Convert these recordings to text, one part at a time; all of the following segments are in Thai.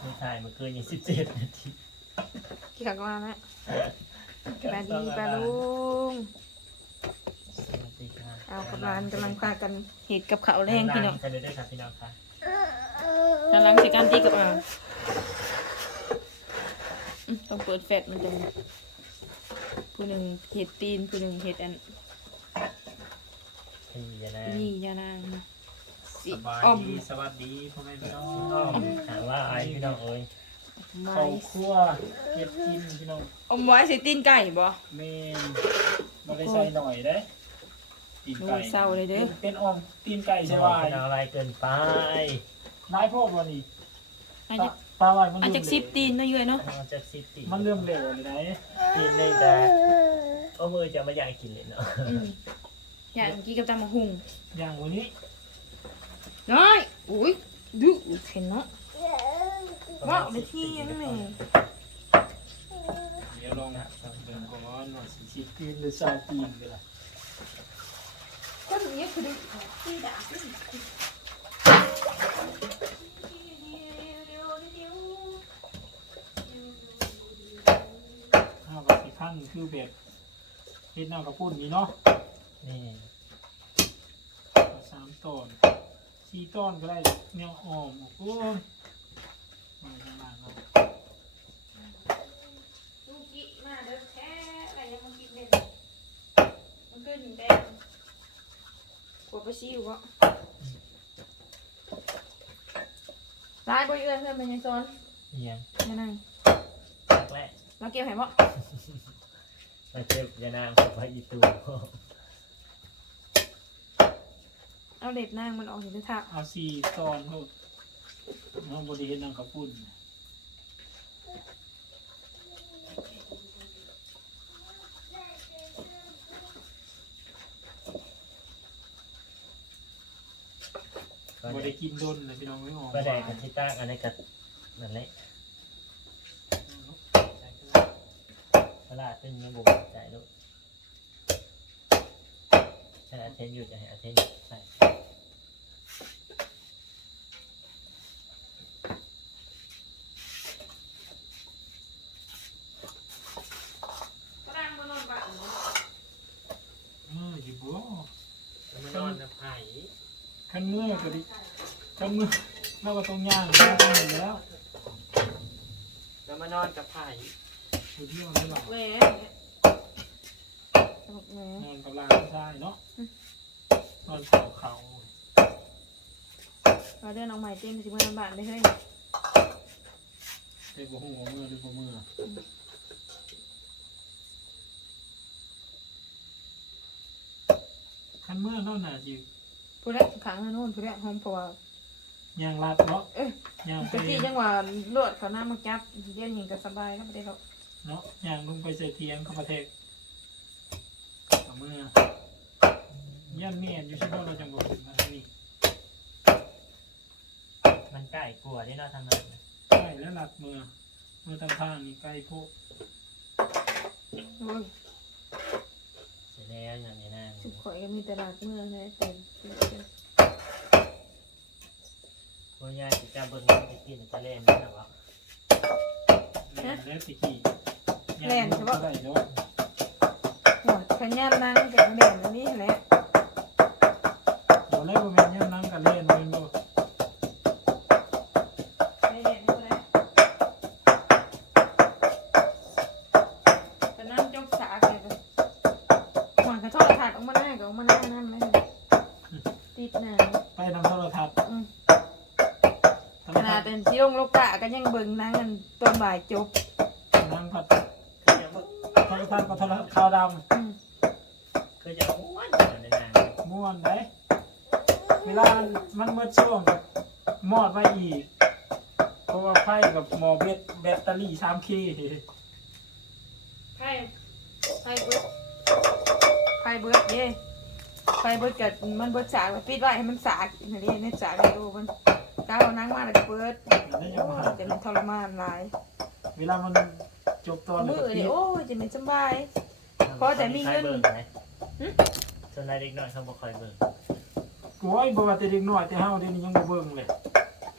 ไม่ถ่ายเมื่อคืนยี่สิบเจ็ดนาทีกี่ครั้งมาแล้วสวัสดีปลาลุง สวัสดีค่ะเอากับร้านกำลังพากันเห็ดกับข้าวแรงพี่น้องกันเลยด้วยค่ะพี่น้องค่ะกำลังสิการตีกับอ่าอืมต้องเปิดแฟลชมันจะผู้หนึ่งเห็ดตีนผู้หนึ่งเห็ดอันพี่ยานานี่ยานางสิ สบายอ้อมดีสวัสดีพ่อแม่พี่น้องอ้อมถามว่าไอ้พี่น้องเอ้ยไม้ข้าวคั่วเก็บกินพี่น้องอมไว้ใส่ตีนไก่บ่เมนมาได้ใส่หน่อยเด้ตีนโอ้ไก่ยเศร้าเลยเด้อเป็นอ่อมตีนไก่ใช่ไหมพี่น้องอะไรเกินไปนายพ่อวันนี้อาจจะปลาไหลมันอาจเริ่จะมสิบตีนเนาะเยอะเนาะมันจะสิบตีมันเริ่มเหลวเลยไหนตีนเลยแต่โอ้มือจะมาอยากกินเลยเนาะอืมอย่างกี้กับตำมะหุงอย่างวันนี้ น้อยอุ้ยดุเห็นเนาะว้าวไปที่ยังไงเดี๋ยวลองเดินก่อนว่าสีสีกินหรือซาตีนเลยล่ะก็ถึงเนี้ยคือดุที่ด่าข้าวกับสีข้างคือแบบเฮ็ดน้ำกระปุ้นนี่เนาะนี่เอาสามต้น สี่ต้อนก็ได้แนวอ่อมโอ้ยมาข้างล่างเนาะลูกกิมาเด้อแค่อะไรยังมันกิ๊กเนี่ยมันขึ้นแดงกลัวไปซิวอะลายบริเวณเพื่อนเป็นยังซ้อนเอียงยังไงจักแรกเราเก็บไหนบ่มาเจ็บยานางกับพระอีตู เอาเล็บนางมันออกจากท่าเอาสี่ตอนเขาเขาบริเฮ็ดน้ำกระปุ้นก็บได้ริกินด้นเลยพี่น้องไม่ออกก็ได้กับที่ตั้งอันนี้กับนั่นแหละเวลาตึงยังบุกใจลูกใช่อาเทนอยู่จะให้อาเทนใส่ ก็นางมานอนบ้าน มื ออยู่บ่แล้วมานอนน้ำไผ่ขั้นมือก็ดิขั้นมือเราก็ต้องย่างเราต้องอยู่แล้วแล้วมานอนกับไผ่อยู่ที่มันไม่หลับแหวบอกแหวนอนกับหลานชายเนาะนอนเขาเขาเราเดินออกใหม่เต้นสิมานอนบ้านได้เฮ้ยเต็มหัวมือหรือบ่มือ ขั้นมือนอนหนาจิผู้แรกขังโน่นผู้แรกห้องเพราะว่าย่างรัดเนาะเอ้ยย่างไปตะกี้จังหวะลวดเขาหน้ามาจับเดี๋ยวนี้ก็สบายแล้วไม่ได้หรอกเนาะย่างลงไปใส่เทียงเข้ามาเทกเอามือย่านเมียนอยู่ที่บ่เราจังบ่ถึงมาทางนี้มันใกล้กลัวที่เนาะทางนั้นน่ะใช่แล้วหลักมือมือทางทางนี่ใกล้พวกโอ้ยเสร็จแล้วอย่างนี้นะสุดข่อยก็มีตลาดเมืองนะแต่พ่อยายจะจำเบิ้งน้ำไปกินจะเล่นนะครับว่าแล่นแล้วตะกี้ได้เนาะหัวขยันนั่งกับแดนอันนี้แหละบ่แล้วบ่แม่นย่ำน้ำกันเล่น วนอยู่ในนางำม่วนได้เวลามันเมื่อช่วงกับมอดไว้อีก เพราะว่าไฟกับหมอเบตแบตเตอรี่ 3K ไพ่ไพ่เบิร์ดไพ่เบิร์ดเด้ไพ่เบิร์ดกับมันเบิร์ดสากปิดไว้ให้มันสากอันนี้ในสากให้ดูมันก้าวนั่งมาแล้วก็เปิดแล้วยังมาจะเป็นทรมานหลายเวลามันจบตอนมือก็นี่ปิดโอ้ยจะเป็นสบายพอแต่มีเงินบิ่ไหมหึ ส่วนนายเด็กน้อยเขาบ่คอยเบิ่งโอ้ยบ่ว่าแต่เด็กน้อยแต่เฮาเดี๋ยวนี้ยังบ่เบิ่งเลย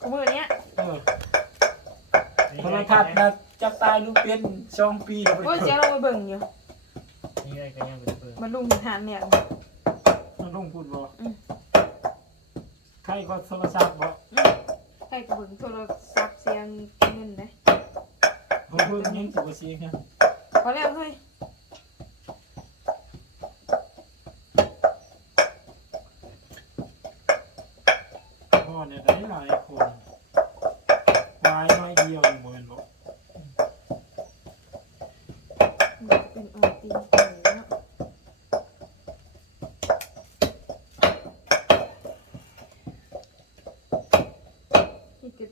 กูมือเนี้ยเออโทรทัศน์นะจับตายลูกเป็นสองปีแล้วโอ้ยเสียงเราไปเบิ่งอยู่ นี่เลยก็ยังเป็นเปิดมันลุงเห็นหานเนี่ย มันลงพูดบ่อืม ใครก็โทรศัพท์บ่ให้กับเบิ่งโทรศัพท์เสียงเงินนะบ่เบิ่งยังสิบ่เสียงกันพอแล้วเฮ้ย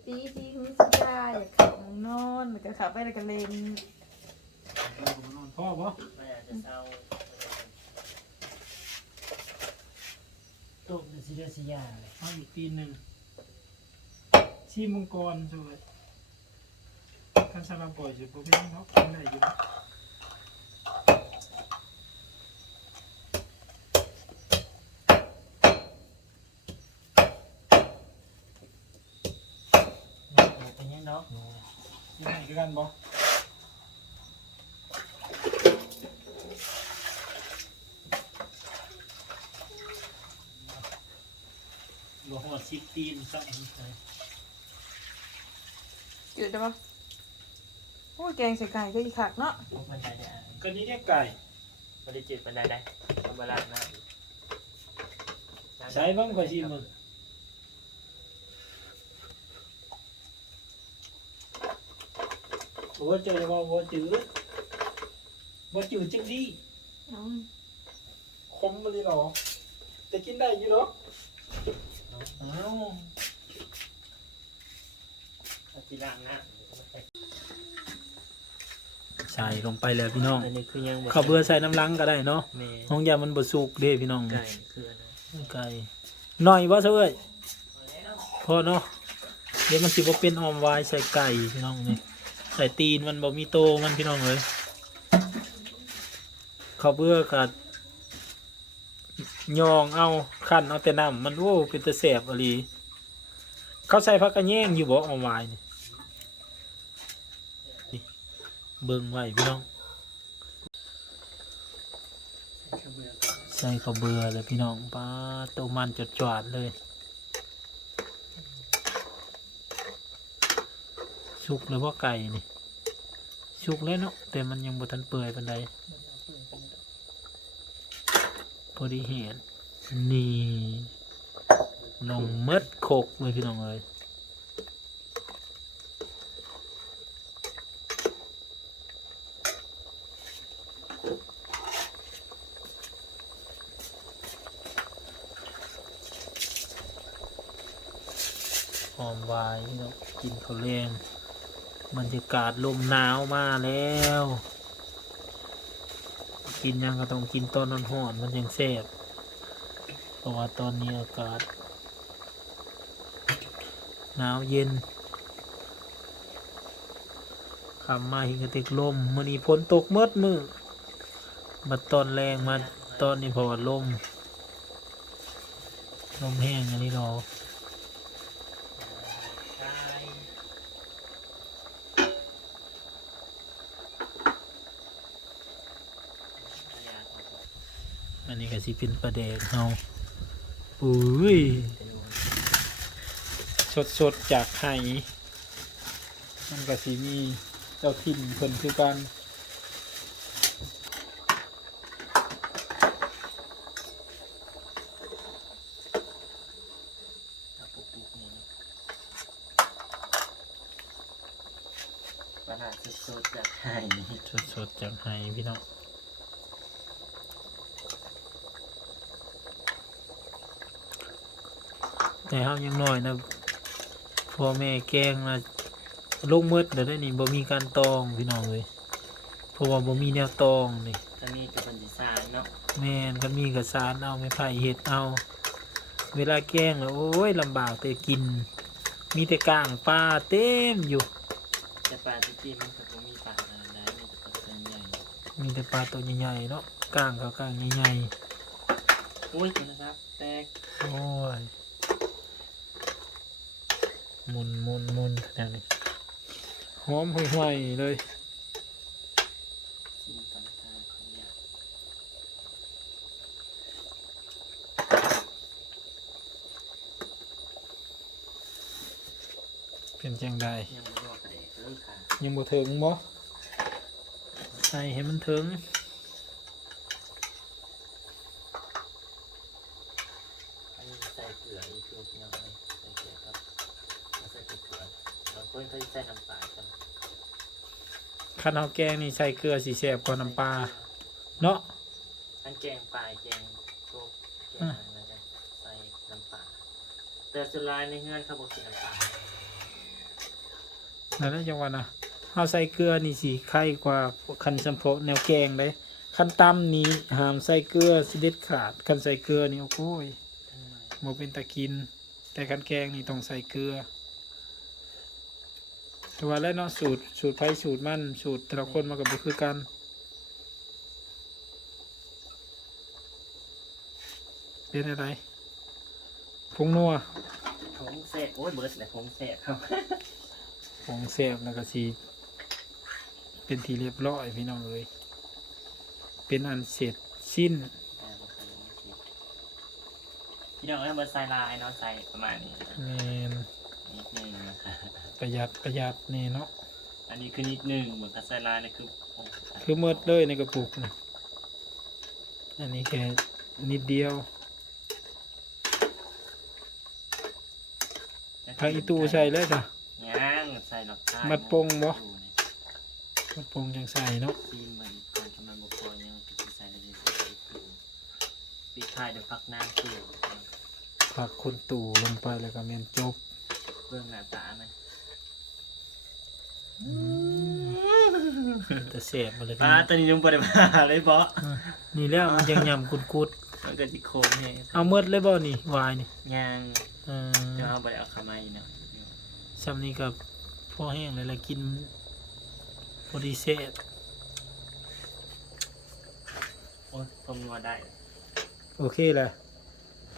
ตกะตีที่หุ้นสกาอยากขับนอนมันก็ขับไปแล้วก็เล่นเล่นอนพ่อบ่ไม่อาจจะเศร้าตกในสิเดสยาเลยเอาอีกปีหนึ่งชีมังกรช่วยกันสำหรับปล่อยสิบ่เป็นหยังเนาะกินได้อยู่ นี่เป็นยังเนาะกินได้คือกันบ่บ่หัวซิปตีนสั่งเลยเกิดได้ปะโอ้ยแกงใส่ไก่ก็อีขักเนาะพวกมันได้เนี่ยก็นี้เรียกไก่บริจิตมันได้ได้ทำเวลาหน้าใช้บ้างกว่าชีมึง โอ้เจอว่าโอ้จืดบ่จืดจังดีเอาคมมาเลยหรอแต่กินได้อยู่หรออ้าวทีหลังนะใส่ลงไปแล้วพี่น้องอันนี้คือยังข้าวเบื่อใส่น้ำล้างก็ได้เนาะเมห้องยามันบดสุกเด้พี่น้องไก่คืออันนั้นไก่หน่อยว่าซะเอ้ยพอเนาะเดี๋ยวมันสิบ่เป็นออมวายใส่ไก่พี่น้องนี่ ใส่ตีนมันบ่มีโตมันพี่น้องเลยเขาเบื่อกัดยองเอาขั้นเอาแต่น้ำมันโอ้เป็นตะแสบอะลีเขาใส่ผักกระแยงอยู่บ่ออมวายนี่นี่เบิ่งไว้พี่น้อง ใส่เขาเบื่อเลยพี่น้องป้าตัวมันจดจอดเลย สุกเลยว่าไก่นี่สุกแล้วเนาะแต่มันยังบ่ทันเปื่อยปานใดพอดีเห็นนี่ลงเมดโคกเลยพี่น้องเลยหอมวายพี่น้องกินข้าวแรง บรรยากาศลมหนาวมาแล้ว กินยังก็ต้องกินตอนร้อนมันยังแซ่บเพราะว่าตอนนี้อากาศ หนาวเย็นคำมาหิงกระติกลมมื่อนี้ฝนตกเมื่อมือมาตอนแรงมาตอนนี้พราะว่าลมลมแห้งอันนี้เรา อันนี้ก็สิเป็นปลาแดกเฮาอุ้ยสดสดๆจากไห่มันก็สิมีเจ้าถิ่นเพิ่นคือกันเอาปุ๊บๆนี่ปลาหลาดสดๆจากไห่สดสดๆจากไห่พี่น้อง แต่เฮายังน้อยนะพ่อแม่แกงนะลงมืดเดี๋ยวได้นี่บ่มีการตองพี่น้องเลยเพราะว่าบ่มีแนวตองนี่จะมีกับคนดีไซน์เนาะแม่นก็มีกระสานเอาไม่ไผ่เห็ดเอา เวลาแกงแล้วโอ้ยลำบากแต่กิน มีแต่กลางปลาเต็มอยู่แต่ปลาที่กินมันก็บ่มีปลาอะไรได้มีแต่ปลาตัวใหญ่มีแต่ปลาตัวใหญ่ๆเนาะกลางเขากลางใหญ่อุ้ยนะครับแตกๆโอ้ยห มุนมุนมุนขนาดนี้หอมห่วยๆเลยเนี้ยเป็นจังใดยังไดยังบ่ถึงบ่ใส่ให้มันถึง อันนี้ใส่เกลืออีกคือพี่น้องเลยใส่เกลือครับแล้วใส่เกลือบางคนเขาจะใส่น้ำปลากัน คันเฮาแกงนี่ใส่เกลือสิแซ่บกว่าน้ำปลาเนาะอันแกงปลาแกงโกบแกงอะไรนะใส่น้ำปลาแต่สุดท้ายในเงื่อนเขาบอกกินน้ำปลานั่นแหละจังว่านะเฮาใส่เกลือนี่สิไข่กว่าคันสำเพาะแนวแกงเด้คันตำนี่ห้ามใส่เกลือสิเด็ดขาด คันใส่เกลือนี่โอ้โหยบ่เป็นตะกิน แต่คันแกงนี่ต้องใส่เกลือ แต่ว่าแล้วเนาะสูตรสูตรไผสูตรมันสูตรแต่ละคนมันก็บ่คือกันเป็นอะไรผงนัวผงเสพโอ้ยเบิร์ดเลยผงเสพครับผงแซบแล้วก็สีเป็นทีเรียบร้อยพี่น้องเอ้ยเป็นอันเสร็จสิ้นอ่าบ่เคยลองชิมพี่น้องเอ้ยมาใส่ลายเนาะใส่ประมาณนี้นะแมน นิดนึงนะคะประหยัดประหยัดนี่เนาะอันนี้คือนิดนึงเหมือนกับใส่ลายนี่คือโอ้คือเมิดเลยในกระปุกนะอันนี้แค่นิดเดียวผักอีตูใส่เลยจ้ะย่างใส่ดอกไม้มัดปงบ่กระปรุงจังใส่เนาะซีมเหมือนกันกำลังบพอยังสิใส่เลยใส่ตูปิดท้ายด้วยผักนางตูผักคนตู่ลงไปแล้วก็แมนจบ เบื้องหน้าตาไหมแต่เสบมาเลยปลาตอนนี้ยังบ่ได้มาเลยบ่นี่แล้วมันยังยำกุดมันก็สิโคมเนี่ยๆเอาเมิดเลยบ่นี่วายนี่ย่างเอเดี๋ยวอเอาไปเอาขาไม้เนาะซ้ำนี้กับพ่อแห้งเลยละกินพอดีเซตโอ้ยความนัวได้ โอเคแหละ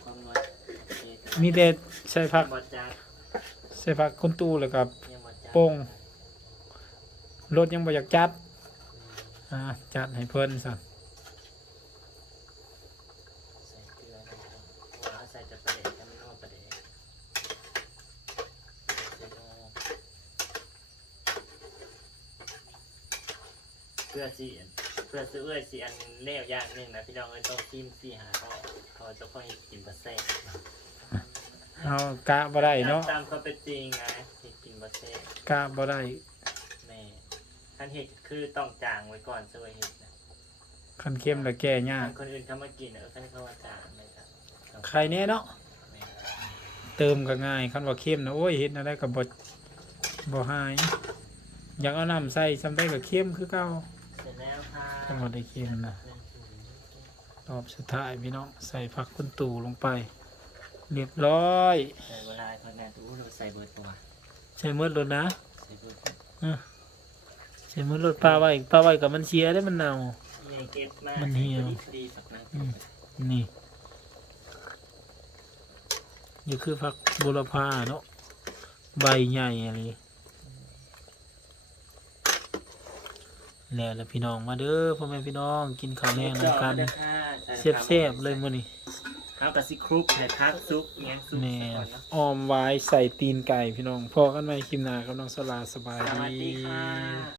ความนัวโอเคมีแต่ใส่ผักบ่จัก ใส่ผักคนตู้แล้วกับยังบ่จักโป่งรสยังบ่อยากจัดอ่าจัดให้เพิ่นสั่นใส่เกลือนะครับว่าใส่จะประเด็นจะไม่นัวประเด็นใส่นัวเพื่อสิเพื่อซื้อเอ้ยสิอันเลี้ยวอย่างหนึงนะพี่น้องเอ้ยต้องจิ้มสี่หาเขาเขาจะค่อยกินบะเซ่บ เอากะบ่ได้เนาะตามเขาเป็นจริงไงที่กินบะเซ่บกะบ่ได้แม่ขั้นเห็ดคือต้องจางไว้ก่อนซื้อเห็ดนะคันเข้มแล้วแก่ยากคนอื่นเขามากินเออขั้นเขามาจางเลยครับใครแน่เนาะแม่เติมก็ง่ายคันว่าเข้มนะโอ้ยเฮ็ดอะไรก็บ่บ่หาย อยากเอาน้ำใส่ซ้ำได้ก็เข้มคือเก่าเสร็จแล้วค่ะคันบ่ได้เข้มนะรอบสุดท้ายพี่น้องใส่ผักคุณตู่ลงไป เรียบร้อยใส่เวลาตอนนั้นอู้เราใส่เบอร์ตัวใส่มืดรถนะใส่เบอร์ใส่มืดรถปลาไว้ปลาไว้กับมันเชียได้มันเน่า ใหญ่เก็บมากมันเหี่ยว ดีสักนัดอืมนี่นี่คือผักบุรพาเนาะใบใหญ่อะไรแล้วล่ะพี่น้องมาเด้อพ่อแม่พี่น้องกินข้าวแรงนำกันเสียบๆเลยมื้อนี้ ข้าวกับซิครุกนะครับซุปเงี้ยซุปแม่ซะก่อนเนาะออมไว้ใส่ตีนไก่พี่น้องพอกันไหมคลิมหนากับน้องสลาสบายสวัสดีดี ค่ะ